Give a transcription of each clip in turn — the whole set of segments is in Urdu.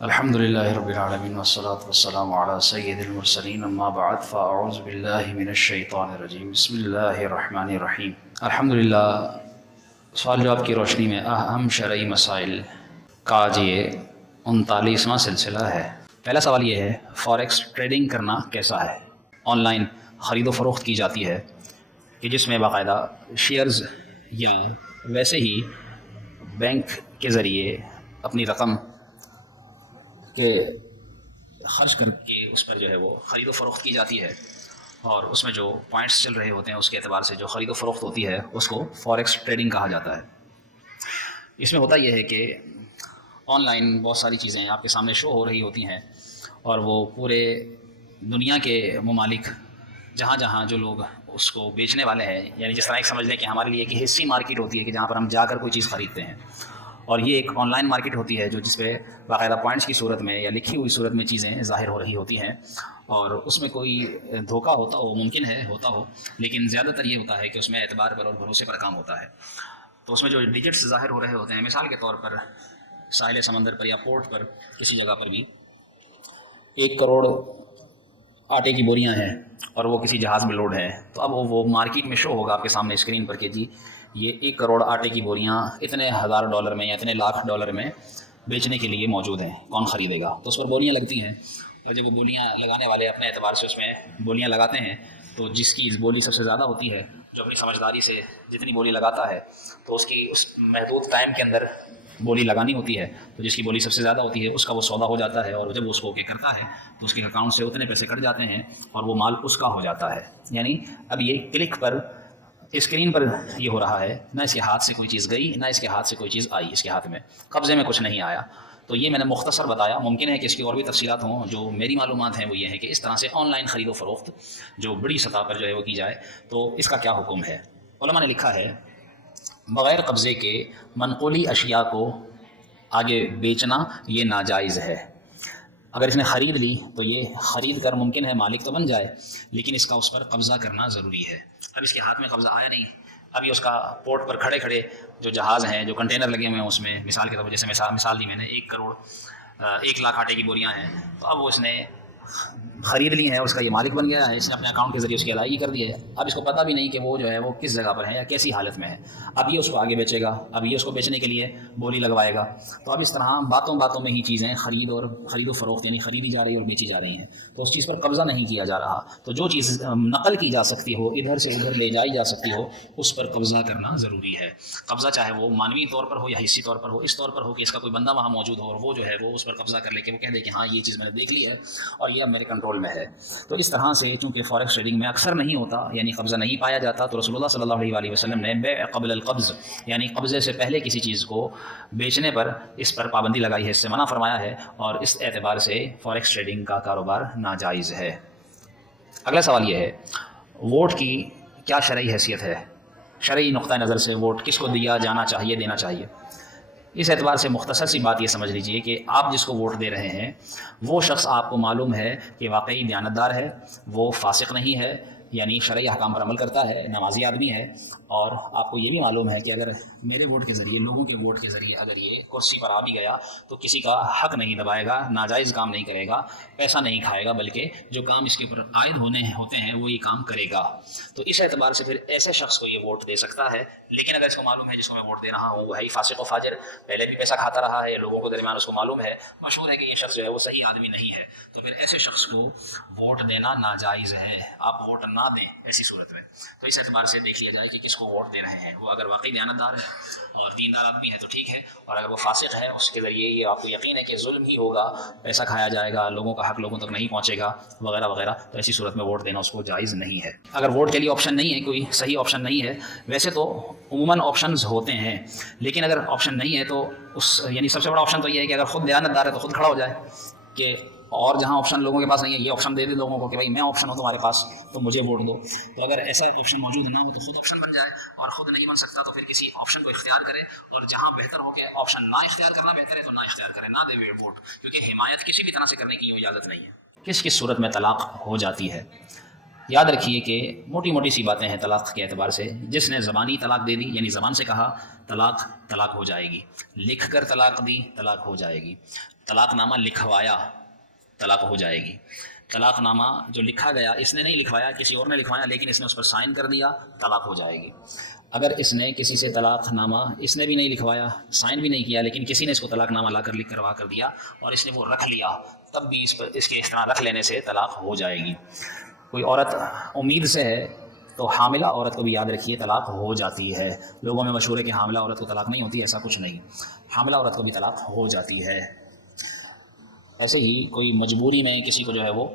الحمد لله رب العالمين والصلاة والسلام على سيد المرسلين اما بعد فاعوذ بالله من الشیطان الرجیم بسم اللہ الرحمن الرحیم۔ الحمدللہ، سوال جواب کی روشنی میں اہم شرعی مسائل کا آج یہ 39واں سلسلہ ہے۔ پہلا سوال یہ ہے، فوریکس ٹریڈنگ کرنا کیسا ہے؟ آن لائن خرید و فروخت کی جاتی ہے کہ جس میں باقاعدہ شیئرز یا ویسے ہی بینک کے ذریعے اپنی رقم کہ خرچ کر کے اس پر جو ہے وہ خرید و فروخت کی جاتی ہے، اور اس میں جو پوائنٹس چل رہے ہوتے ہیں اس کے اعتبار سے جو خرید و فروخت ہوتی ہے اس کو فوریکس ٹریڈنگ کہا جاتا ہے۔ اس میں ہوتا یہ ہے کہ آن لائن بہت ساری چیزیں آپ کے سامنے شو ہو رہی ہوتی ہیں، اور وہ پورے دنیا کے ممالک جہاں جہاں جو لوگ اس کو بیچنے والے ہیں، یعنی جس طرح ایک سمجھ لیں کہ ہمارے لیے ایک حصی مارکیٹ ہوتی ہے کہ جہاں پر ہم جا کر کوئی چیز خریدتے ہیں، اور یہ ایک آن لائن مارکیٹ ہوتی ہے جو جس پہ باقاعدہ پوائنٹس کی صورت میں یا لکھی ہوئی صورت میں چیزیں ظاہر ہو رہی ہوتی ہیں، اور اس میں کوئی دھوکہ ہوتا ہو، ممکن ہے ہوتا ہو، لیکن زیادہ تر یہ ہوتا ہے کہ اس میں اعتبار پر اور بھروسے پر کام ہوتا ہے۔ تو اس میں جو ڈیجٹس ظاہر ہو رہے ہوتے ہیں، مثال کے طور پر ساحل سمندر پر یا پورٹ پر کسی جگہ پر بھی 1 کروڑ آٹے کی بوریاں ہیں اور وہ کسی جہاز میں لوڈ ہے، تو اب وہ مارکیٹ میں شو ہوگا آپ کے سامنے اسکرین پر کہ جی یہ 1 کروڑ آٹے کی بوریاں اتنے ہزار ڈالر میں یا اتنے لاکھ ڈالر میں بیچنے کے لیے موجود ہیں، کون خریدے گا؟ تو اس پر بولیاں لگتی ہیں، اور جب وہ بولیاں لگانے والے اپنے اعتبار سے اس میں بولیاں لگاتے ہیں، تو جس کی بولی سب سے زیادہ ہوتی ہے، جو اپنی سمجھداری سے جتنی بولی لگاتا ہے تو اس کی اس محدود ٹائم کے اندر بولی لگانی ہوتی ہے، تو جس کی بولی سب سے زیادہ ہوتی ہے اس کا وہ سودا ہو جاتا ہے، اور جب اس کو اوکے کرتا ہے تو اس کے اکاؤنٹ سے اتنے پیسے کٹ جاتے ہیں اور وہ مال اس کا ہو جاتا ہے۔ یعنی اب یہ کلک پر اسکرین پر یہ ہو رہا ہے، نہ اس کے ہاتھ سے کوئی چیز گئی، نہ اس کے ہاتھ سے کوئی چیز آئی، اس کے ہاتھ میں قبضے میں کچھ نہیں آیا۔ تو یہ میں نے مختصر بتایا، ممکن ہے کہ اس کی اور بھی تفصیلات ہوں، جو میری معلومات ہیں وہ یہ ہے کہ اس طرح سے آن لائن خرید و فروخت جو بڑی سطح پر جو ہے وہ کی جائے تو اس کا کیا حکم ہے۔ علماء نے لکھا ہے، بغیر قبضے کے منقولی اشیاء کو آگے بیچنا یہ ناجائز ہے۔ اگر اس نے خرید لی تو یہ خرید کر ممکن ہے مالک تو بن جائے، لیکن اس کا اس پر قبضہ کرنا ضروری ہے۔ اب اس کے ہاتھ میں قبضہ آیا نہیں، اب یہ اس کا پورٹ پر کھڑے کھڑے جو جہاز ہیں، جو کنٹینر لگے ہوئے ہیں اس میں، مثال کے طور پر جیسے مثال دی میں نے 1 کروڑ 1 لاکھ آٹے کی بوریاں ہیں، تو اب وہ اس نے خرید لی ہیں، اس کا یہ مالک بن گیا ہے، اس نے اپنے اکاؤنٹ کے ذریعے اس کی ادائیگی کر دی ہے۔ اب اس کو پتہ بھی نہیں کہ وہ جو ہے وہ کس جگہ پر ہے یا کیسی حالت میں ہے۔ اب یہ اس کو آگے بیچے گا، اب یہ اس کو بیچنے کے لیے بولی لگوائے گا، تو اب اس طرح باتوں باتوں میں ہی چیزیں خرید و فروخت یعنی خریدی جا رہی اور بیچی جا رہی ہیں، تو اس چیز پر قبضہ نہیں کیا جا رہا۔ تو جو چیز نقل کی جا سکتی ہو، ادھر سے ادھر لے جائی جا سکتی ہو، اس پر قبضہ کرنا ضروری ہے۔ قبضہ چاہے وہ مانوی طور پر ہو یا حصی طور پر ہو، اس طور پر ہو کہ اس کا کوئی بندہ وہاں موجود ہو اور وہ جو ہے وہ اس پر قبضہ کر لے کہ وہ کہہ دے کہ ہاں یہ چیز میں نے دیکھ لی ہے اور یہ اب میرے کنٹرول میں ہے۔ تو اس طرح سے چونکہ فوریکس ٹریڈنگ میں اکثر نہیں ہوتا، یعنی قبضہ نہیں پایا جاتا، تو رسول اللہ صلی اللہ علیہ وآلہ وسلم نے بیع قبل القبض یعنی قبضے سے پہلے کسی چیز کو بیچنے پر اس پر پابندی لگائی ہے، اس سے منع فرمایا ہے، اور اس اعتبار سے فوریکس ٹریڈنگ کا کاروبار ناجائز ہے۔ اگلا سوال یہ ہے، ووٹ کی کیا شرعی حیثیت ہے؟ شرعی نقطہ نظر سے ووٹ کس کو دیا جانا چاہیے، دینا چاہیے؟ اس اعتبار سے مختصر سی بات یہ سمجھ لیجئے کہ آپ جس کو ووٹ دے رہے ہیں وہ شخص آپ کو معلوم ہے کہ واقعی دیانتدار ہے، وہ فاسق نہیں ہے، یعنی شرعی احکام پر عمل کرتا ہے، نمازی آدمی ہے، اور آپ کو یہ بھی معلوم ہے کہ اگر میرے ووٹ کے ذریعے، لوگوں کے ووٹ کے ذریعے اگر یہ کرسی پر آ بھی گیا تو کسی کا حق نہیں دبائے گا، ناجائز کام نہیں کرے گا، پیسہ نہیں کھائے گا، بلکہ جو کام اس کے اوپر عائد ہوتے ہیں وہ یہ کام کرے گا۔ تو اس اعتبار سے پھر ایسے شخص کو یہ ووٹ دے سکتا ہے، لیکن اگر اس کو معلوم ہے جس کو میں ووٹ دے رہا ہوں وہ ہے ہی فاسق و فاجر، پہلے بھی پیسہ کھاتا رہا ہے، لوگوں کو درمیان اس کو معلوم ہے، مشہور ہے کہ یہ شخص جو ہے وہ صحیح آدمی نہیں ہے، تو پھر ایسے شخص کو ووٹ دینا ناجائز ہے۔ آپ ووٹ نہ دیں ایسی صورت میں۔ تو اس اعتبار سے دیکھ لیا جائے کہ کس کو ووٹ دے رہے ہیں، وہ اگر واقعی دیانتدار ہے اور دیندار آدمی ہے تو ٹھیک ہے، اور اگر وہ فاسق ہے، اس کے ذریعے یہ آپ کو یقین ہے کہ ظلم ہی ہوگا، پیسہ کھایا جائے گا، لوگوں کا حق لوگوں تک نہیں پہنچے گا وغیرہ وغیرہ، تو ایسی صورت میں ووٹ دینا اس کو جائز نہیں ہے۔ اگر ووٹ کے لیے آپشن نہیں ہے، کوئی صحیح آپشن نہیں ہے، ویسے تو عموماً آپشنز ہوتے ہیں، لیکن اگر آپشن نہیں ہے تو یعنی سب سے بڑا آپشن تو یہ ہے کہ اگر خود دیانتدار ہے تو خود کھڑا ہو جائے، کہ اور جہاں آپشن لوگوں کے پاس نہیں ہے یہ آپشن دے دے لوگوں کو کہ بھائی میں آپشن ہوں تمہارے پاس تو مجھے ووٹ دو۔ تو اگر ایسا آپشن موجود نہ ہو تو خود آپشن بن جائے، اور خود نہیں بن سکتا تو پھر کسی آپشن کو اختیار کرے، اور جہاں بہتر ہو کہ آپشن نہ اختیار کرنا بہتر ہے تو نہ اختیار کرے، نہ دے ووٹ، کیونکہ حمایت کسی بھی طرح سے کرنے کی اجازت نہیں ہے۔ کس کس صورت میں طلاق ہو جاتی ہے؟ یاد رکھیے کہ موٹی موٹی سی باتیں ہیں طلاق کے اعتبار سے. جس نے زبانی طلاق دے دی یعنی زبان سے کہا طلاق ہو جائے گی. لکھ کر طلاق دی طلاق ہو جائے گی. طلاق نامہ لکھوایا طلاق ہو جائے گی. طلاق نامہ جو لکھا گیا اس نے نہیں لکھوایا کسی اور نے لکھوایا لیکن اس نے اس پر سائن کر دیا طلاق ہو جائے گی. اگر اس نے کسی سے طلاق نامہ اس نے بھی نہیں لکھوایا سائن بھی نہیں کیا لیکن کسی نے اس کو طلاق نامہ لا کر لکھ کروا کر دیا اور اس نے وہ رکھ لیا تب بھی اس کے اس طرح رکھ لینے سے طلاق ہو جائے گی. کوئی عورت امید سے ہے تو حاملہ عورت کو بھی یاد رکھیے طلاق ہو جاتی ہے. لوگوں میں مشہور ہے کہ حاملہ عورت کو طلاق نہیں ہوتی, ایسا کچھ نہیں, حاملہ عورت کو بھی طلاق ہو جاتی ہے. ایسے ہی کوئی مجبوری میں کسی کو جو ہے وہ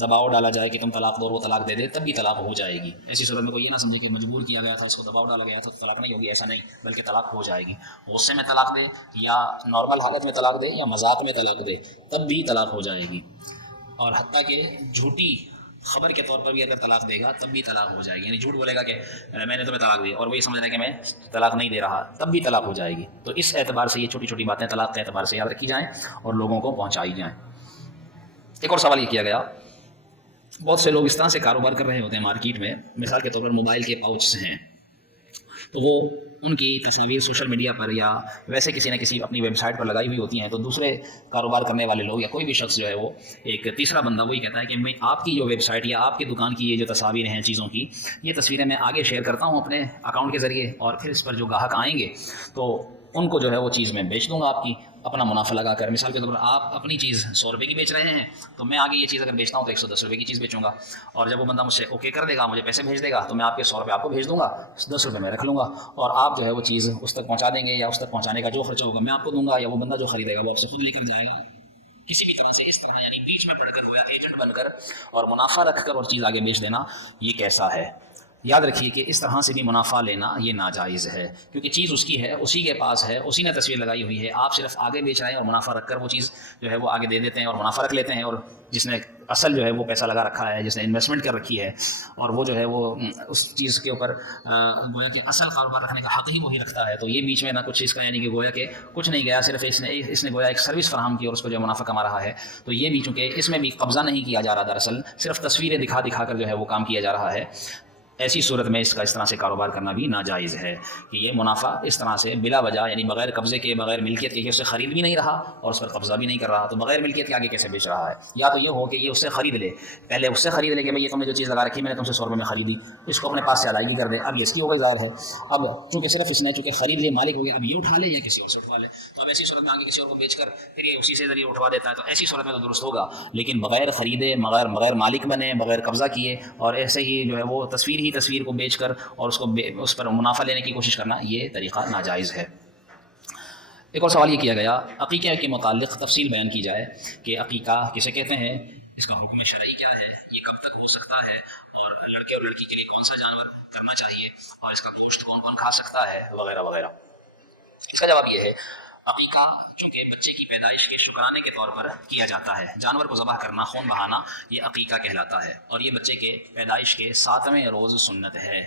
دباؤ ڈالا جائے کہ تم طلاق دو اور وہ طلاق دے دے تب بھی طلاق ہو جائے گی. ایسی صورت میں کوئی یہ نہ سمجھے کہ مجبور کیا گیا تھا اس کو دباؤ ڈالا گیا تھا تو طلاق نہیں ہوگی, ایسا نہیں, بلکہ طلاق ہو جائے گی. غصے میں طلاق دے یا نارمل حالت میں طلاق دے یا مذاق میں طلاق دے تب بھی طلاق ہو جائے گی. اور حتیٰ کہ جھوٹی خبر کے طور پر بھی اگر طلاق دے گا تب بھی طلاق ہو جائے گی. یعنی جھوٹ بولے گا کہ میں نے تمہیں طلاق دی اور وہی سمجھ رہا ہے کہ میں طلاق نہیں دے رہا تب بھی طلاق ہو جائے گی. تو اس اعتبار سے یہ چھوٹی چھوٹی باتیں طلاق کے اعتبار سے یاد رکھی جائیں اور لوگوں کو پہنچائی جائیں. ایک اور سوال یہ کیا گیا, بہت سے لوگ اس طرح سے کاروبار کر رہے ہوتے ہیں مارکیٹ میں, مثال کے طور پر موبائل کے پاؤچس ہیں تو وہ ان کی تصاویر سوشل میڈیا پر یا ویسے کسی نہ کسی اپنی ویب سائٹ پر لگائی ہوئی ہوتی ہیں تو دوسرے کاروبار کرنے والے لوگ یا کوئی بھی شخص جو ہے وہ ایک تیسرا بندہ وہی کہتا ہے کہ میں آپ کی جو ویب سائٹ یا آپ کی دکان کی یہ جو تصاویر ہیں چیزوں کی یہ تصویریں میں آگے شیئر کرتا ہوں اپنے اکاؤنٹ کے ذریعے اور پھر اس پر جو گاہک آئیں گے تو ان کو جو ہے وہ چیز میں بیچ دوں گا آپ کی اپنا منافع لگا کر. مثال کے طور پر آپ اپنی چیز 100 روپے کی بیچ رہے ہیں تو میں آگے یہ چیز اگر بیچتا ہوں تو 110 روپے کی چیز بیچوں گا اور جب وہ بندہ مجھ سے اوکے کر دے گا مجھے پیسے بھیج دے گا تو میں آپ کے 100 روپے آپ کو بھیج دوں گا, 10 روپے میں رکھ لوں گا اور آپ جو ہے وہ چیز اس تک پہنچا دیں گے یا اس تک پہنچانے کا جو خرچہ ہوگا میں آپ کو دوں گا یا وہ بندہ جو خریدے گا وہ آپ سے خود لے کر جائے گا. کسی بھی طرح سے اس طرح یعنی بیچ میں پڑ کر گویا ایجنٹ بن کر اور منافع رکھ کر اور چیز آگے بیچ دینا یہ کیسا ہے. یاد رکھیے کہ اس طرح سے بھی منافع لینا یہ ناجائز ہے کیونکہ چیز اس کی ہے, اسی کے پاس ہے, اسی نے تصویر لگائی ہوئی ہے, آپ صرف آگے بیچ رہے ہیں اور منافع رکھ کر وہ چیز جو ہے وہ آگے دے دیتے ہیں اور منافع رکھ لیتے ہیں. اور جس نے اصل جو ہے وہ پیسہ لگا رکھا ہے, جس نے انویسٹمنٹ کر رکھی ہے اور وہ جو ہے وہ اس چیز کے اوپر گویا کہ اصل کاروبار رکھنے کا حق ہی وہی رکھتا ہے تو یہ بیچ میں نہ کچھ چیز کا یعنی کہ گویا کہ کچھ نہیں گیا, صرف اس نے گویا ایک سروس فراہم کی اور اس کو جو منافع کما رہا ہے تو یہ بھی چونکہ اس میں بھی قبضہ نہیں کیا جا رہا, دراصل صرف تصویریں دکھا دکھا کر جو ہے وہ کام کیا جا رہا ہے. ایسی صورت میں اس کا اس طرح سے کاروبار کرنا بھی ناجائز ہے کہ یہ منافع اس طرح سے بلا وجہ یعنی بغیر قبضے کے بغیر ملکیت کے یہ اس سے خرید بھی نہیں رہا اور اس پر قبضہ بھی نہیں کر رہا تو بغیر ملکیت کے آگے کیسے بیچ رہا ہے. یا تو یہ ہو کہ یہ اس سے خرید لے, پہلے اس سے خرید لے کہ بھائی یہ تم نے جو چیز لگا رکھی میں نے تم سے 100 روپے میں خریدی, اس کو اپنے پاس سے ادائیگی کر دے, اب یہ اس کی ہو گئی ظاہر ہے. اب چونکہ صرف اس نے چونکہ خرید لے مالک ہو گیا, اب یہ اٹھا لے یا کسی اور سے اٹھوا لے تو اب ایسی صورت میں آگے کسی اور کو بیچ کر پھر یہ اسی سے ذریعے اٹھوا دیتا ہے تو ایسی صورت میں تو درست ہوگا. لیکن بغیر خریدے بغیر مالک بنے بغیر قبضہ کیے اور ایسے ہی جو ہے وہ تصویر کو بیچ کر اور اس پر منافع لینے کی کوشش کرنا یہ طریقہ ناجائز ہے. ایک اور سوال یہ کیا گیا, عقیقہ کے متعلق تفصیل بیان کی جائے کہ عقیقہ کسے کہتے ہیں, اس کا حکم شرعی کیا ہے, یہ کب تک ہو سکتا ہے اور لڑکے اور لڑکی کے لیے کون سا جانور کرنا چاہیے اور اس کا گوشت کون کون کھا سکتا ہے وغیرہ وغیرہ. اس کا جواب یہ ہے, عقیقہ چونکہ بچے کی پیدائش کے شکرانے کے طور پر کیا جاتا ہے, جانور کو ذبح کرنا خون بہانا یہ عقیقہ کہلاتا ہے اور یہ بچے کے پیدائش کے 7ویں روز سنت ہے.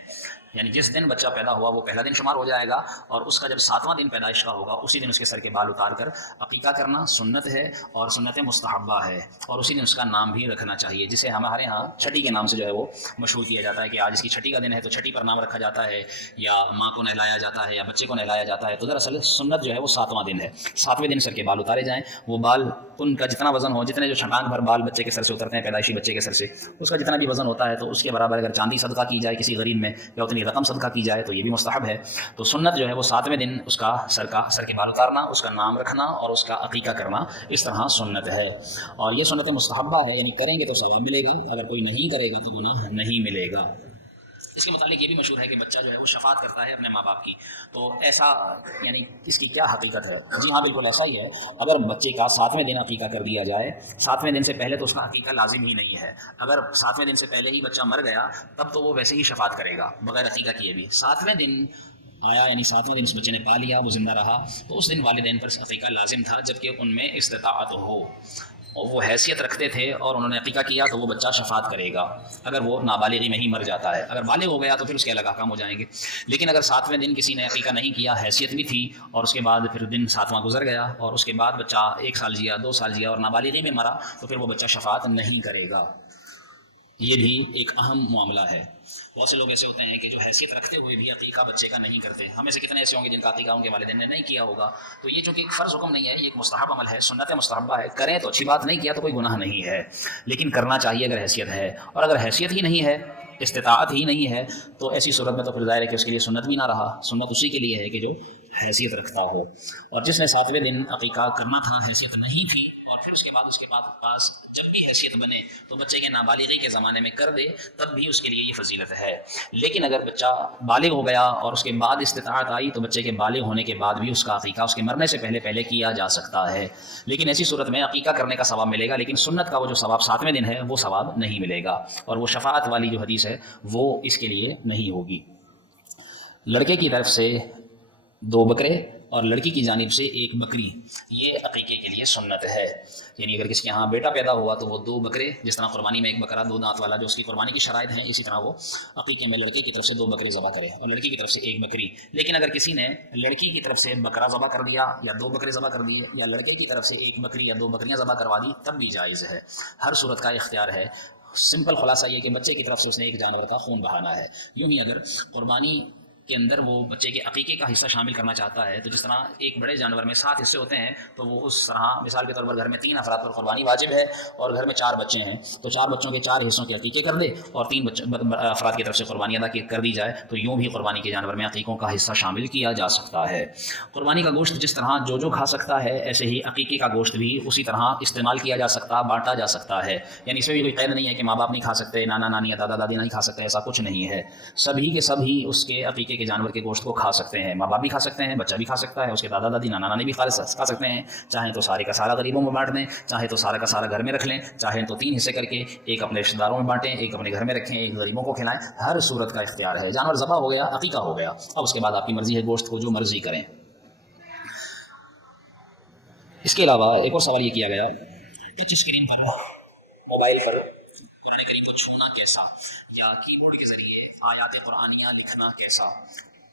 یعنی جس دن بچہ پیدا ہوا وہ پہلا دن شمار ہو جائے گا اور اس کا جب 7واں دن پیدائش کا ہوگا اسی دن اس کے سر کے بال اتار کر عقیقہ کرنا سنت ہے اور سنت مستحبہ ہے اور اسی دن اس کا نام بھی رکھنا چاہیے جسے ہمارے ہاں چھٹی کے نام سے جو ہے وہ مشہور کیا جاتا ہے کہ آج اس کی چھٹی کا دن ہے تو چھٹی پر نام رکھا جاتا ہے یا ماں کو نہلایا جاتا ہے یا بچے کو نہلایا جاتا ہے. تو دراصل سنت جو ہے وہ 7واں دن ہے, 7ویں دن سر کے بال اتارے جائیں, وہ بال ان کا جتنا وزن ہو, جتنے جو چھٹانک بھر بال بچے کے سر سے اترتے ہیں پیدائشی بچے کے سر سے اس کا جتنا بھی وزن ہوتا ہے تو اس کے برابر اگر چاندی صدقہ کی جائے کسی غریب میں یا اتنی رقم صدقہ کی جائے تو یہ بھی مستحب ہے. تو سنت جو ہے وہ 7ویں دن اس کا سر کے بال اتارنا, اس کا نام رکھنا اور اس کا عقیقہ کرنا اس طرح سنت ہے اور یہ سنت مستحبہ ہے یعنی کریں گے تو ثواب ملے گا, اگر کوئی نہیں کرے گا تو گناہ نہیں ملے گا. اس کے متعلق یہ بھی مشہور ہے کہ بچہ جو ہے وہ شفاعت کرتا ہے اپنے ماں باپ کی, تو ایسا یعنی اس کی کیا حقیقت ہے؟ جی ہاں بالکل ایسا ہی ہے. اگر بچے کا 7ویں دن عقیقہ کر دیا جائے, 7ویں دن سے پہلے تو اس کا عقیقہ لازم ہی نہیں ہے. اگر 7ویں دن سے پہلے ہی بچہ مر گیا تب تو وہ ویسے ہی شفاعت کرے گا بغیر عقیقہ کیے بھی. 7ویں دن آیا یعنی 7واں دن اس بچے نے پا لیا, وہ زندہ رہا تو اس دن والدین پر عقیقہ لازم تھا جبکہ ان میں استطاعت ہو اور وہ حیثیت رکھتے تھے اور انہوں نے عقیقہ کیا تو وہ بچہ شفاعت کرے گا اگر وہ نابالغی میں ہی مر جاتا ہے. اگر بالغ ہو گیا تو پھر اس کے الگ احکام ہو جائیں گے. لیکن اگر 7ویں دن کسی نے عقیقہ نہیں کیا, حیثیت بھی تھی اور اس کے بعد پھر دن 7واں گزر گیا اور اس کے بعد بچہ 1 سال جیا 2 سال جیا اور نابالغی میں مرا تو پھر وہ بچہ شفاعت نہیں کرے گا. یہ بھی ایک اہم معاملہ ہے۔ بہت سے لوگ ایسے ہوتے ہیں کہ جو حیثیت رکھتے ہوئے بھی عقیقہ بچے کا نہیں کرتے۔ ہمیں سے کتنے ایسے ہوں گے جن کا عقیقہ ان کے والدین نے نہیں کیا ہوگا؟ تو یہ چونکہ ایک فرض حکم نہیں ہے، یہ ایک مستحب عمل ہے، سنت مستحبہ ہے، کریں تو اچھی بات، نہیں کیا تو کوئی گناہ نہیں ہے، لیکن کرنا چاہیے اگر حیثیت ہے۔ اور اگر حیثیت ہی نہیں ہے، استطاعت ہی نہیں ہے، تو ایسی صورت میں تو پھر ظاہر ہے کہ اس کے لیے سنت بھی نہ رہا۔ سنت اسی کے لیے ہے کہ جو حیثیت رکھتا ہو۔ اور جس نے 7ویں دن عقیقہ کرنا تھا، حیثیت نہیں تھی، اور پھر اس کے بعد پاس جب بھی حیثیت بنے تو بچے کے نابالغی کے زمانے میں کر دے، تب بھی اس کے لیے یہ فضیلت ہے۔ لیکن اگر بچہ بالغ ہو گیا اور اس کے بعد استطاعت آئی تو بچے کے بالغ ہونے کے بعد بھی اس کا عقیقہ اس کے مرنے سے پہلے کیا جا سکتا ہے، لیکن ایسی صورت میں عقیقہ کرنے کا ثواب ملے گا، لیکن سنت کا وہ جو ثواب 7ویں دن ہے وہ ثواب نہیں ملے گا، اور وہ شفاعت والی جو حدیث ہے وہ اس کے لیے نہیں ہوگی۔ لڑکے کی طرف سے 2 بکرے اور لڑکی کی جانب سے 1 بکری، یہ عقیقے کے لیے سنت ہے۔ یعنی اگر کسی کے یہاں بیٹا پیدا ہوا تو وہ 2 بکرے، جس طرح قربانی میں 1 بکرا 2 دانت والا جو اس کی قربانی کی شرائط ہیں، اسی طرح وہ عقیقے میں لڑکے کی طرف سے 2 بکرے ذبح کرے اور لڑکی کی طرف سے 1 بکری۔ لیکن اگر کسی نے لڑکی کی طرف سے بکرا ذبح کر دیا یا 2 بکرے ذبح کر دیے، یا لڑکے کی طرف سے 1 بکری یا 2 بکریاں ذبح کروا دی، تب بھی جائز ہے۔ ہر صورت کا اختیار ہے۔ سمپل خلاصہ یہ کہ بچے کی طرف سے اس نے 1 جانور کا خون بہانا ہے۔ یوں ہی اگر قربانی کے اندر وہ بچے کے عقیقے کا حصہ شامل کرنا چاہتا ہے، تو جس طرح ایک بڑے جانور میں 7 حصے ہوتے ہیں، تو وہ اس طرح مثال کے طور پر گھر میں 3 افراد پر قربانی واجب ہے اور گھر میں 4 بچے ہیں، تو 4 بچوں کے 4 حصوں کے عقیقے کر دے اور 3 افراد کی طرف سے قربانی ادا کر دی جائے، تو یوں بھی قربانی کے جانور میں عقیقوں کا حصہ شامل کیا جا سکتا ہے۔ قربانی کا گوشت جس طرح جو کھا سکتا ہے، ایسے ہی عقیقے کا گوشت بھی اسی طرح استعمال کیا جا سکتا، بانٹا جا سکتا ہے۔ یعنی اس میں بھی کوئی قید نہیں ہے کہ ماں باپ نہیں کھا سکتے، نانا نانی یا دادا دادی نہیں کھا سکتے، ایسا کچھ نہیں ہے۔ سبھی کے سبھی اس کے عقیقے کے جانور کے گوشت کو کھا سکتے ہیں، ماں باپ بھی کھا سکتے ہیں، بچہ بھی کھا سکتا ہے، اس کے دادا دادی نانا نانی بھی کھا سکتے ہیں۔ چاہیں تو سارے کا سارا غریبوں میں بانٹ دیں، چاہے تو سارا کا سارا گھر میں رکھ لیں، چاہیں تو 3 حصے کر کے 1 اپنے رشتہ داروں میں بانٹیں، 1 اپنے گھر میں رکھیں، 1 غریبوں کو کھلائیں۔ ہر صورت کا اختیار ہے۔ جانور ذبح ہو گیا، عقیقہ ہو گیا، اب اس کے بعد آپ کی مرضی ہے، گوشت کو جو مرضی کریں۔ اس کے علاوہ ایک اور سوال یہ کیا گیا، ٹچ اسکرین پر موبائل پر قرآن کریم کو چھونا کیسا، یا کی بورڈ کے ذریعے آیات قرآنیہ لکھنا کیسا؟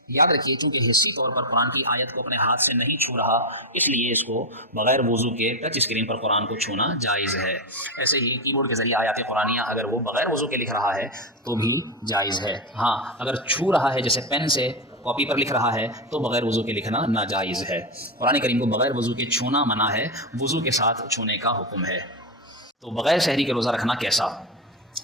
یاد رکھیے، چونکہ حصی طور پر قرآن کی آیت کو اپنے ہاتھ سے نہیں چھو رہا، اس لیے اس کو بغیر وضو کے ٹچ اسکرین پر قرآن کو چھونا جائز ہے۔ ایسے ہی کی بورڈ کے ذریعے آیات قرآنیہ اگر وہ بغیر وضو کے لکھ رہا ہے تو بھی جائز ہے۔ ہاں، اگر چھو رہا ہے، جیسے پین سے کاپی پر لکھ رہا ہے، تو بغیر وضو کے لکھنا ناجائز ہے۔ قرآن کریم کو بغیر وضو کے چھونا منع ہے، وضو کے ساتھ چھونے کا حکم ہے۔ تو بغیر سحری کے روزہ رکھنا کیسا؟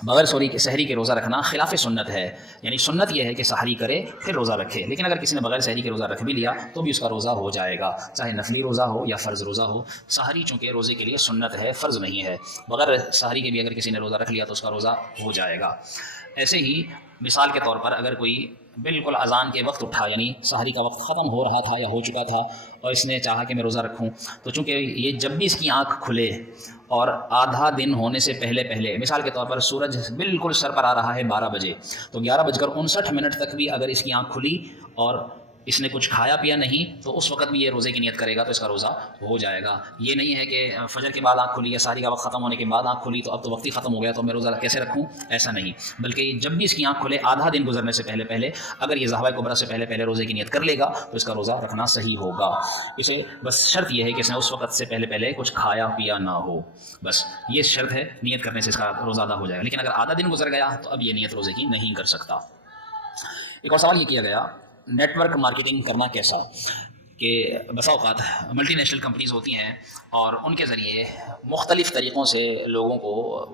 بغیر سحری کے روزہ رکھنا خلاف سنت ہے۔ یعنی سنت یہ ہے کہ سحری کرے پھر روزہ رکھے، لیکن اگر کسی نے بغیر سحری کے روزہ رکھ بھی لیا تو بھی اس کا روزہ ہو جائے گا، چاہے نفلی روزہ ہو یا فرض روزہ ہو۔ سحری چونکہ روزے کے لیے سنت ہے، فرض نہیں ہے، بغیر سحری کے بھی اگر کسی نے روزہ رکھ لیا تو اس کا روزہ ہو جائے گا۔ ایسے ہی مثال کے طور پر اگر کوئی بالکل اذان کے وقت اٹھا، یعنی سحری کا وقت ختم ہو رہا تھا یا ہو چکا تھا، اور اس نے چاہا کہ میں روزہ رکھوں، تو چونکہ یہ جب بھی اس کی آنکھ کھلے اور آدھا دن ہونے سے پہلے مثال کے طور پر سورج بالکل سر پر آ رہا ہے 12 بجے، تو 11:59 تک بھی اگر اس کی آنکھ کھلی اور اس نے کچھ کھایا پیا نہیں، تو اس وقت بھی یہ روزے کی نیت کرے گا تو اس کا روزہ ہو جائے گا۔ یہ نہیں ہے کہ فجر کے بعد آنکھ کھلی یا سحری کا وقت ختم ہونے کے بعد آنکھ کھلی تو اب تو وقت ہی ختم ہو گیا تو میں روزہ کیسے رکھوں، ایسا نہیں، بلکہ جب بھی اس کی آنکھ کھلے آدھا دن گزرنے سے پہلے اگر یہ ذہوہ کبریٰ سے پہلے روزے کی نیت کر لے گا تو اس کا روزہ رکھنا صحیح ہوگا۔ اسے بس شرط یہ ہے کہ اس نے اس وقت سے پہلے کچھ کھایا پیا نہ ہو، بس یہ شرط ہے، نیت کرنے سے اس کا روزہ ادا ہو جائے گا۔ لیکن اگر آدھا دن گزر گیا تو اب یہ نیت روزے کی نہیں کر سکتا۔ ایک اور سوال یہ کیا گیا، نیٹ ورک مارکیٹنگ کرنا کیسا؟ کہ بسا اوقات ملٹی نیشنل کمپنیز ہوتی ہیں اور ان کے ذریعے مختلف طریقوں سے لوگوں کو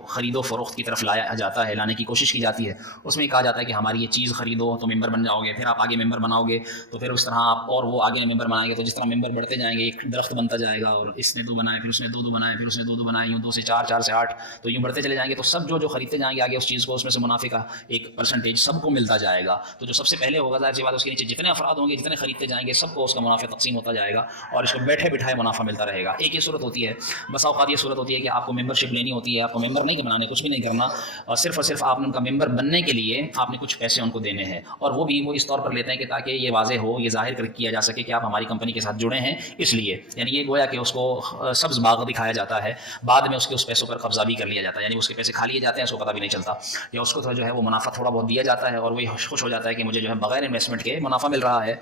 خرید و فروخت کی طرف لایا جاتا ہے، لانے کی کوشش کی جاتی ہے۔ اس میں کہا جاتا ہے کہ ہماری یہ چیز خریدو تو ممبر بن جاؤ گے، پھر آپ آگے ممبر بناؤ گے تو پھر اس طرح آپ اور وہ آگے ممبر بنائیں گے، تو جس طرح ممبر بڑھتے جائیں گے ایک درخت بنتا جائے گا، اور اس نے 2 بنائے، پھر اس نے 2 بنائے، پھر اس نے 2 بنائے، یوں 2 سے 4، 4 سے 8، تو یوں بڑھتے چلے جائیں گے، تو سب جو خریدتے جائیں گے آگے اس چیز کو، اس میں سے منافع کا ایک پرسنٹیج سب کو ملتا جائے گا۔ تو جو سب سے پہلے ہوگا، ظاہر سی بات اس کے نیچے جتنے افراد ہوں گے، جتنے خریدتے جائیں گے، سب کو اس کا منافع تقسیم ہوتا جائے گا اور اس کو بیٹھے بٹھائے منافع ملتا رہے گا۔ ایک یہ صورت ہوتی ہے۔ بس اوقات یہ صورت ہوتی ہے کہ آپ کو ممبرشپ لینی ہوتی ہے، آپ کو ممبر نہیں بنانے، کچھ بھی نہیں کرنا، اور صرف آپ ان کا ممبر بننے کے لیے آپ نے کچھ پیسے ان کو دینے ہیں، اور وہ بھی وہ اس طور پر لیتے ہیں کہ تاکہ یہ واضح ہو، یہ ظاہر کیا جا سکے کہ آپ ہماری کمپنی کے ساتھ جڑے ہیں، اس لیے یعنی یہ گویا کہ اس کو سبز باغ دکھایا جاتا ہے، بعد میں اس کے اس پیسوں پر قبضہ بھی کر لیا جاتا ہے، یعنی اس کے پیسے کھا لیے جاتے ہیں، اس کو پتہ بھی نہیں چلتا، یا اس کو جو ہے وہ منافع تھوڑا بہت دیا جاتا ہے اور وہی خوش ہو جاتا ہے کہ مجھے جو ہے بغیر انویسٹمنٹ کے منافع مل رہا ہے۔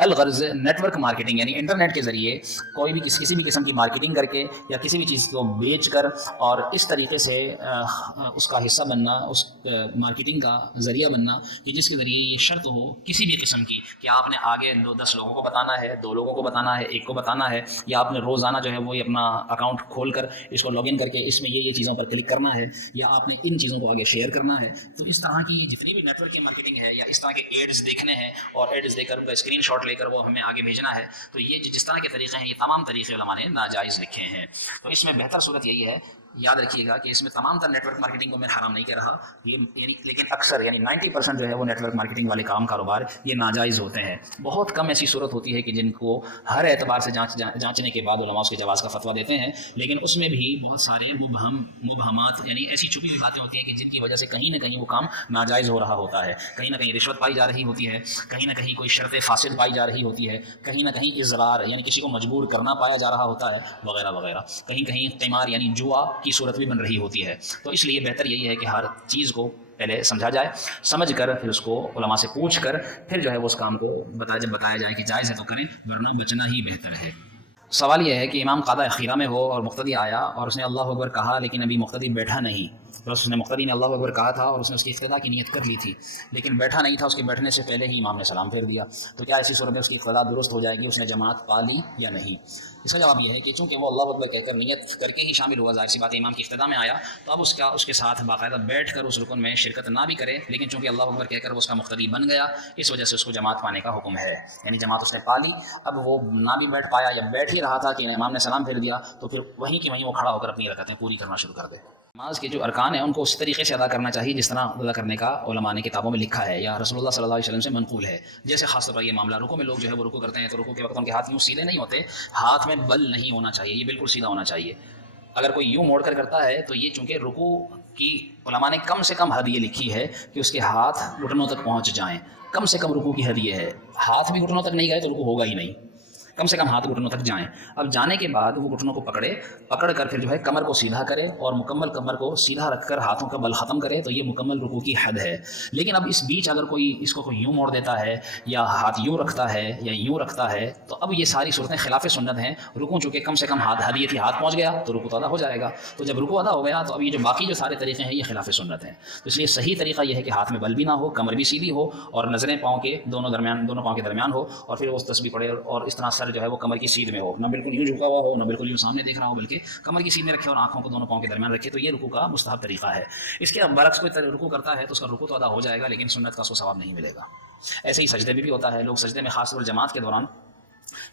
الغرض نیٹ ورک مارکیٹ مارکیٹنگ یعنی انٹرنیٹ کے ذریعے کوئی بھی کسی بھی قسم کی مارکیٹنگ کر کے یا کسی بھی چیز کو بیچ کر اور اس طریقے سے اس کا حصہ بننا، اس مارکیٹنگ کا ذریعہ بننا کہ جس کے ذریعے یہ شرط ہو کسی بھی قسم کی کہ آپ نے آگے 10 لوگوں کو بتانا ہے، 2 لوگوں کو بتانا ہے، 1 کو بتانا ہے، یا آپ نے روزانہ جو ہے وہ اپنا اکاؤنٹ کھول کر اس کو لاگ ان کر کے اس میں یہ چیزوں پر کلک کرنا ہے، یا آپ نے ان چیزوں کو آگے شیئر کرنا ہے۔ تو اس طرح کی جتنی بھی نیٹ ورک کی مارکیٹنگ ہے یا اس طرح کے ایڈز دیکھنے ہیں اور ایڈز دیکھ کر ان کا اسکرین شاٹ لے کر وہ ہمیں آگے بھیجنا ہے، تو یہ جس طرح کے طریقے ہیں یہ تمام طریقے علماء نے ناجائز لکھے ہیں۔ تو اس میں بہتر صورت یہی ہے، یاد رکھیے گا کہ اس میں تمام تر نیٹ ورک مارکیٹنگ کو میں حرام نہیں کہہ رہا، یہ یعنی لیکن اکثر یعنی 90% جو ہے وہ نیٹ ورک مارکیٹنگ والے کاروبار یہ ناجائز ہوتے ہیں۔ بہت کم ایسی صورت ہوتی ہے کہ جن کو ہر اعتبار سے جانچنے کے بعد علماء اس کے جواز کا فتویٰ دیتے ہیں، لیکن اس میں بھی بہت سارے مبہمات یعنی ایسی چھپی ہوئی باتیں ہوتی ہیں کہ جن کی وجہ سے کہیں نہ کہیں وہ کام ناجائز ہو رہا ہوتا ہے، کہیں نہ کہیں رشوت پائی جا رہی ہوتی ہے، کہیں نہ کہیں کوئی شرط فاسد پائی جا رہی ہوتی ہے، کہیں نہ کہیں اضرار یعنی کسی کو مجبور کرنا پایا جا رہا ہوتا ہے، وغیرہ وغیرہ، کہیں کہیں قمار یعنی جوا کی صورت بھی بن رہی ہوتی ہے۔ تو اس لیے بہتر یہی ہے کہ ہر چیز کو پہلے سمجھا جائے، سمجھ کر پھر اس کو علماء سے پوچھ کر پھر جو ہے وہ اس کام کو جب بتایا جائے کہ جائز ہے تو کریں، ورنہ بچنا ہی بہتر ہے۔ سوال یہ ہے کہ امام قاعدہ اخیرہ میں ہو اور مقتدی آیا اور اس نے اللہ اکبر کہا لیکن ابھی مقتدی بیٹھا نہیں، بس اس نے مقتدی نے اللہ اکبر کہا تھا اور اس نے اس کی اقتداء کی نیت کر لی تھی لیکن بیٹھا نہیں تھا، اس کے بیٹھنے سے پہلے ہی امام نے سلام پھیر دیا، تو کیا ایسی صورت میں اس کی اقتداء درست ہو جائے گی؟ اس نے جماعت پا لی یا نہیں؟ اس کا جواب یہ ہے کہ چونکہ وہ اللہ اکبر کہہ کر نیت کر کے ہی شامل ہوا، ظاہر سی بات امام کی اقتداء میں آیا، تو اب اس کے ساتھ باقاعدہ بیٹھ کر اس رکن میں شرکت نہ بھی کرے، لیکن چونکہ اللہ اکبر کہہ کر وہ اس کا مقتدی بن گیا، اس وجہ سے اس کو جماعت پانے کا حکم ہے، یعنی جماعت اس نے پا لی۔ اب وہ نہ بھی بیٹھ پایا یا بیٹھ ہی رہا تھا کہ امام نے سلام پھیر دیا، تو پھر وہیں کہ وہیں وہ کھڑا ہو کر اپنی رکعتیں پوری کرنا شروع کر دے۔ نماز کے جو ارکان ہیں ان کو اس طریقے سے ادا کرنا چاہیے جس طرح ادا کرنے کا علماء نے کتابوں میں لکھا ہے یا رسول اللہ صلی اللہ علیہ وسلم سے منقول ہے۔ جیسے خاص طور پر یہ معاملہ رکوع میں لوگ جو ہے وہ رکوع کرتے ہیں تو رکوع کے وقت ان کے ہاتھ یوں سیدھے نہیں ہوتے، ہاتھ میں بل نہیں ہونا چاہیے، یہ بالکل سیدھا ہونا چاہیے۔ اگر کوئی یوں موڑ کر کرتا ہے تو یہ چونکہ رکوع کی علماء نے کم سے کم حد یہ لکھی ہے کہ اس کے ہاتھ گھٹنوں تک پہنچ جائیں، کم سے کم رکوع کی حد یہ ہے، ہاتھ بھی گھٹنوں تک نہیں گئے تو رکوع ہوگا ہی نہیں، کم سے کم ہاتھ گھٹنوں تک جائیں۔ اب جانے کے بعد وہ گھٹنوں کو پکڑ کر پھر جو ہے کمر کو سیدھا کرے اور مکمل کمر کو سیدھا رکھ کر ہاتھوں کا بل ختم کرے، تو یہ مکمل رکوع کی حد ہے۔ لیکن اب اس بیچ اگر کوئی اس کو یوں موڑ دیتا ہے یا ہاتھ یوں رکھتا ہے یا یوں رکھتا ہے تو اب یہ ساری صورتیں خلاف سنت ہیں۔ رکوع چونکہ کم سے کم حد یہ تھی، ہاتھ پہنچ گیا تو رکوع تو ادا ہو جائے گا، تو جب رکوع ادا ہو گیا تو اب یہ جو باقی جو سارے طریقے ہیں یہ خلاف سنت ہیں۔ تو اس لیے صحیح طریقہ یہ ہے کہ ہاتھ میں بل بھی نہ ہو، کمر بھی سیدھی ہو اور نظریں پاؤں کے دونوں پاؤں کے درمیان ہو، اور پھر وہ تسبیح پڑھے اور اس طرح سر جو ہے وہ کمر کی سیدھ میں ہو، نہ بالکل یوں جھکا ہوا ہو نہ بالکل یوں سامنے دیکھ رہا ہو، بلکہ کمر کی سیدھ میں رکھے اور آنکھوں کو دونوں پاؤں کے درمیان رکھے، تو یہ رکوع کا مستحب طریقہ ہے۔ اس کے برعکس کوئی رکوع کرتا ہے تو اس کا رکوع تو ادا ہو جائے گا لیکن سنت کا اس کو ثواب نہیں ملے گا۔ ایسے ہی سجدے بھی ہوتا ہے، لوگ سجدے میں خاص طور جماعت کے دوران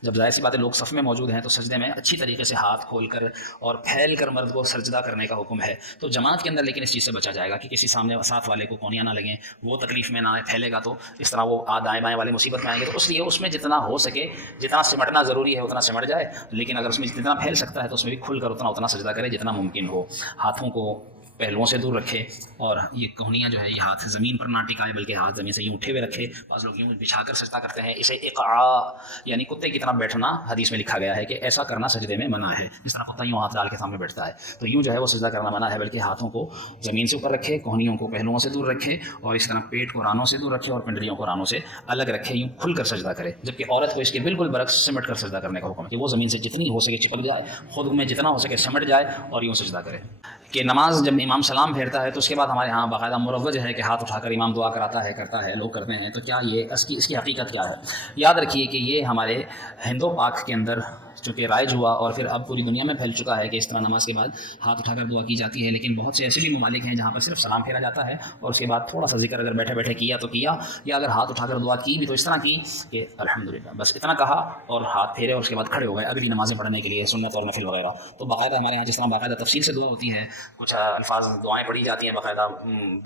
جب ظاہر سی بات ہے لوگ صف میں موجود ہیں تو سجدے میں اچھی طریقے سے ہاتھ کھول کر اور پھیل کر مرد کو سجدہ کرنے کا حکم ہے، تو جماعت کے اندر لیکن اس چیز سے بچا جائے گا کہ کسی سامنے ساتھ والے کو کونیاں نہ لگیں، وہ تکلیف میں نہ آئے، پھیلے گا تو اس طرح وہ دائیں بائیں والے مصیبت میں آئیں گے، تو اس لیے اس میں جتنا ہو سکے، جتنا سمٹنا ضروری ہے اتنا سمٹ جائے، لیکن اگر اس میں جتنا پھیل سکتا ہے تو اس میں بھی کھل کر اتنا سجدہ کرے جتنا ممکن ہو۔ ہاتھوں کو پہلوؤں سے دور رکھے اور یہ کوہنیاں جو ہے یہ ہاتھ زمین پر نہ ٹکائے بلکہ ہاتھ زمین سے یوں اٹھے ہوئے رکھے، بعض لوگ یوں بچھا کر سجدہ کرتے ہیں، اسے اقعاء یعنی کتے کی طرح بیٹھنا حدیث میں لکھا گیا ہے کہ ایسا کرنا سجدے میں منع ہے، جس طرح کتا یوں ہاتھ ڈال کے سامنے بیٹھتا ہے تو یوں جو ہے وہ سجدہ کرنا منع ہے، بلکہ ہاتھوں کو زمین سے اوپر رکھے، کوہنیوں کو پہلوؤں سے دور رکھے اور اس طرح پیٹ کو رانوں سے دور رکھے اور پنڈلیوں کو رانوں سے الگ رکھے، یوں کھل کر سجدہ کرے، جبکہ عورت کو اس کے بالکل برعکس سمٹ کر سجدہ کرنے کا حکم ہے کہ وہ زمین سے جتنی ہو سکے چپک جائے، خود میں جتنا ہو سکے سمٹ جائے اور یوں سجدہ کرے۔ کہ نماز جب امام سلام پھیرتا ہے تو اس کے بعد ہمارے ہاں باقاعدہ مروج ہے کہ ہاتھ اٹھا کر امام دعا کرتا ہے لوگ کرتے ہیں، تو کیا یہ اس کی حقیقت کیا ہے؟ یاد رکھیے کہ یہ ہمارے ہند و پاک کے اندر چونکہ رائج ہوا اور پھر اب پوری دنیا میں پھیل چکا ہے کہ اس طرح نماز کے بعد ہاتھ اٹھا کر دعا کی جاتی ہے، لیکن بہت سے ایسے بھی ممالک ہیں جہاں پر صرف سلام پھیرا جاتا ہے اور اس کے بعد تھوڑا سا ذکر اگر بیٹھے بیٹھے کیا تو کیا، یا اگر ہاتھ اٹھا کر دعا کی بھی تو اس طرح کی کہ الحمدللہ بس اتنا کہا اور ہاتھ پھیرے اور اس کے بعد کھڑے ہو گئے اگلی نمازیں پڑھنے کے لیے، سنت اور نفل وغیرہ۔ تو باقاعدہ ہمارے یہاں جس طرح باقاعدہ تفصیل سے دعا ہوتی ہے، کچھ الفاظ دعائیں پڑھی جاتی ہیں، باقاعدہ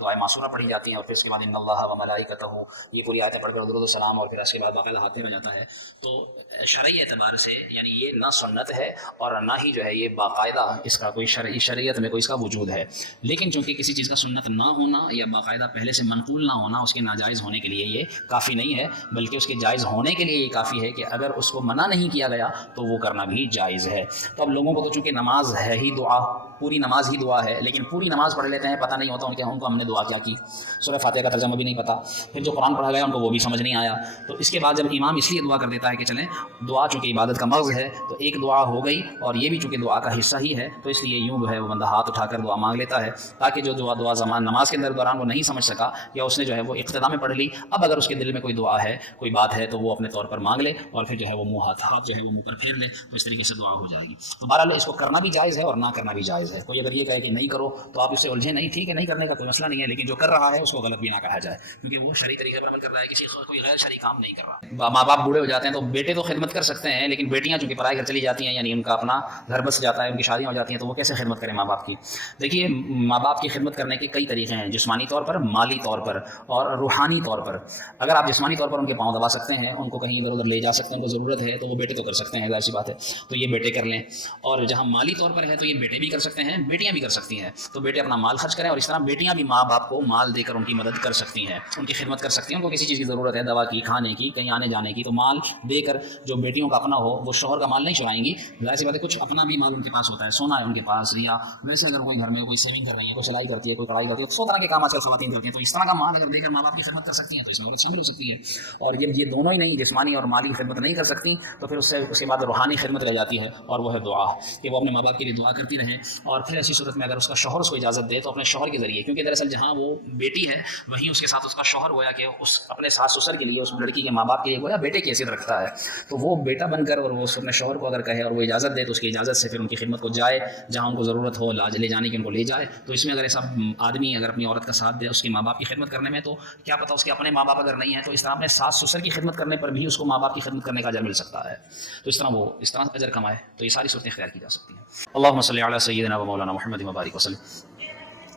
دعائیں معصورہ پڑھی جاتی ہیں اور پھر اس کے بعد ان اللہ و ملائکتہ یہ پوری آیتیں پڑھ کر درود و سلام اور پھر اس کے بعد باقاعدہ ہاتھ پھیرا جاتا ہے۔ تو شرعی اعتبار سے یعنی یہ نہ سنت ہے اور نہ ہی جو ہے یہ باقاعدہ اس کا کوئی شریعت میں کوئی اس کا وجود ہے. لیکن چونکہ کسی چیز کا سنت نہ ہونا یا باقاعدہ پہلے سے منقول نہ ہونا اس کے ناجائز ہونے کے لیے یہ کافی نہیں ہے، بلکہ اس کے جائز ہونے کے لیے یہ کافی ہے کہ اگر اس کو منع نہیں کیا گیا تو وہ کرنا بھی جائز ہے. تو اب لوگوں کو تو چونکہ نماز ہے ہی دعا، پوری نماز ہی دعا ہے، لیکن پوری نماز پڑھ لیتے ہیں، پتہ نہیں ہوتا ان کو ہم نے دعا کیا کی، سورہ فاتحہ کا ترجمہ بھی نہیں پتہ، پھر جو قرآن پڑھا گیا ان کو وہ بھی سمجھ نہیں آیا. تو اس کے بعد جب امام اس لیے دعا کر دیتا ہے کہ چلیں دعا چونکہ عبادت کا مغز ہے تو ایک دعا ہو گئی اور یہ بھی چونکہ دعا کا حصہ ہی ہے، تو اس لیے یوں جو ہے وہ بندہ ہاتھ اٹھا کر دعا مانگ لیتا ہے، تاکہ جو دعا زمان نماز کے اندر دوران وہ نہیں سمجھ سکا یا اس نے جو ہے وہ ابتدا میں پڑھ لی، اب اگر اس کے دل میں کوئی دعا ہے، کوئی بات ہے، تو وہ اپنے طور پر مانگ لے اور پھر جو ہے وہ ہاتھ جو ہے وہ منہ پر پھیر لے، تو اس طریقے سے دعا ہو جائے گی. تو بہرحال اس کو کرنا بھی جائز ہے اور نہ کرنا بھی جائز ہے. کوئی اگر یہ کہے کہ نہیں کرو تو آپ اس سے الجھے نہیں، ٹھیک ہے نہیں کرنے کا کوئی مسئلہ نہیں ہے، لیکن جو کر رہا ہے اس کو غلط بھی نہ کہا جائے، کیونکہ وہ شرعی طریقے پر عمل کر رہا ہے، کسی کوئی غیر شرعی کام نہیں کر رہا. ماں باپ بوڑھے ہو جاتے ہیں تو بیٹے تو خدمت کر سکتے ہیں، لیکن بیٹیاں چونکہ پرائے گھر چلی جاتی ہیں، یعنی ان کا اپنا گھر بس جاتا ہے، ان کی شادیاں ہو جاتی ہیں، تو وہ کیسے خدمت کریں ماں باپ کی. دیکھیے ماں باپ کی خدمت کرنے کے کئی طریقے ہیں، جسمانی طور پر، مالی طور پر اور روحانی طور پر. اگر آپ جسمانی طور پر ان کے پاؤں دبا سکتے ہیں، ان کو کہیں ادھر ادھر لے جا سکتے ہیں، ان کو ضرورت ہے تو وہ بیٹے تو کر سکتے ہیں، ظاہر سی بات ہے، تو یہ بیٹے کر لیں. اور جہاں مالی طور پر ہے تو یہ بیٹے بھی کر سکتے ہیں، بیٹیاں بھی کر سکتی ہیں، تو بیٹے اپنا مال خرچ کریں، اور اس طرح بیٹیاں بھی ماں باپ کو مال دے کر ان کی مدد کر سکتی ہیں، ان کی خدمت کر سکتی ہیں. ان کو کسی چیز کی ضرورت ہے، دوا کی، کھانے کی، کہیں آنے جانے کی، تو مال دے کر جو بیٹیوں کا اپنا ہو، وہ شوہر کا مال نہیں چرائیں گی، ظاہر سی بات ہے، کچھ اپنا بھی مال ان کے پاس ہوتا ہے، سونا ہے ان کے پاس، یا ویسے اگر کوئی گھر میں کوئی سیونگ کر رہی ہے، کوئی سلائی کرتی ہے، کوئی کڑھائی کرتی ہے، 100 طرح کے کام آج کل خواتین کرتی ہیں، تو اس طرح کا مال اگر دے کر ماں باپ کی خدمت کر سکتی ہیں تو اس میں عورت شامل ہو سکتی ہے. اور جب یہ دونوں ہی نہیں، جسمانی اور مالی خدمت نہیں کر سکتی، تو پھر اس کے بعد روحانی خدمت رہ جاتی ہے، اور وہ ہے دعا، کہ وہ اپنے ماں باپ کے لیے دعا کرتی رہیں. اور پھر ایسی صورت میں اگر اس کا شوہر اس کو اجازت دے تو اپنے شوہر کے ذریعے، کیونکہ دراصل جہاں وہ بیٹی ہے وہیں اس کے ساتھ اس کا شوہر گویا کہ اس اپنے ساس سسر کے لیے، اس لڑکی کے ماں باپ کے لیے گویا بیٹے کی حیثیت رکھتا ہے، تو وہ بیٹا بن کر اور وہ اپنے شوہر کو اگر کہے اور وہ اجازت دے تو اس کی اجازت سے پھر ان کی خدمت کو جائے، جہاں ان کو ضرورت ہو لے جانے کی ان کو لے جائے. تو اس میں اگر ایسا آدمی اگر اپنی عورت کا ساتھ دے اس کے ماں باپ کی خدمت کرنے میں، تو کیا پتہ اس کے اپنے ماں باپ اگر نہیں ہیں تو اس طرح اپنے ساس سسر کی خدمت کرنے پر بھی اس کو ماں باپ کی خدمت کرنے کا اجر مل سکتا ہے، تو اس طرح اجر کمائے. تو یہ ساری صورتیں اختیار کی جا سکتی ہیں. اللہم صلی علی سیدنا و مولانا محمد وبارک وسلم.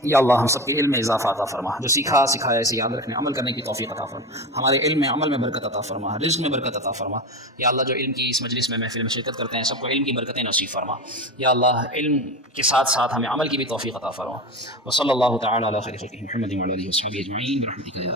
یا اللہ ہم سب کے علم میں اضافہ عطا فرما، جو سیکھا سکھایا اسے یاد رکھنے عمل کرنے کی توفیق عطا فرما، ہمارے علم میں عمل میں برکت عطا فرما، رزق میں برکت عطا فرما. یا اللہ جو علم کی اس مجلس میں محفل میں شرکت کرتے ہیں سب کو علم کی برکتیں نصیب فرما. یا اللہ علم کے ساتھ ساتھ ہمیں عمل کی بھی توفیق عطا فرما. وصلی اللہ تعالی علی خیر خلقہ محمد وعلی آلہ وصحبہ اجمعین برحمتک یا